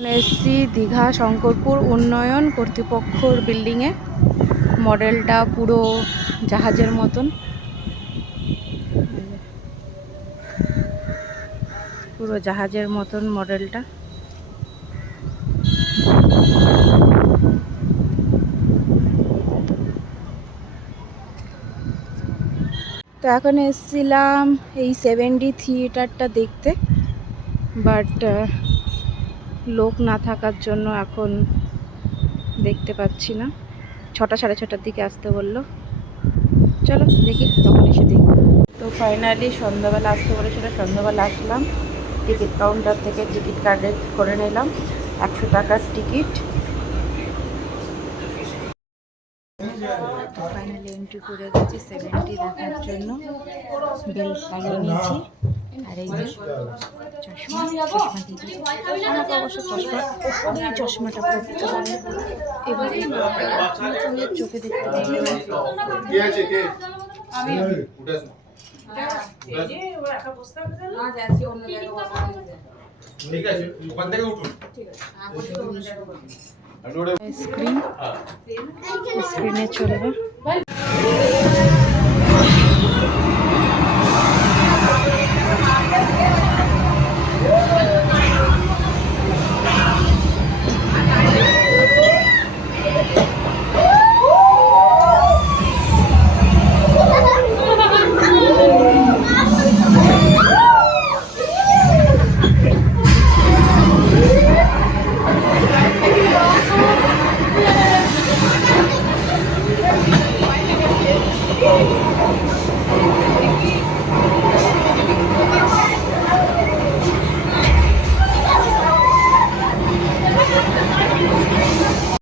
এসছি দীঘা শঙ্করপুর উন্নয়ন কর্তৃপক্ষর বিল্ডিংয়ে। মডেলটা পুরো জাহাজের মতন, পুরো জাহাজের মতন মডেলটা। তো এখন এসছিলাম এই 7D থিয়েটারটা দেখতে, বাট লোক না থাকার জন্য এখন দেখতে পাচ্ছি না। 6টা সাড়ে 6টার দিকে আসতে বললো। চলো দেখি, তখন এসে দেখি। তো ফাইনালি সন্ধ্যাবেলা আসতে বলেছিল, সন্ধ্যাবেলা আসলাম। টিকিট কাউন্টার থেকে টিকিট কালেক্ট করে নিলাম, 100 টাকার টিকিট। তো ফাইনালি এন্ট্রি করে গেছি 7D দেখার জন্য। বেল লাগিয়ে নিয়েছি, আর এই যে চশমা দিয়ে দিয়েছি। আমাকে অবশ্য চশমা, এই চশমাটা পড়তে হবে। এবারে তুমি চোখে দেখতে পাবো। স্ক্রিনে চলবে।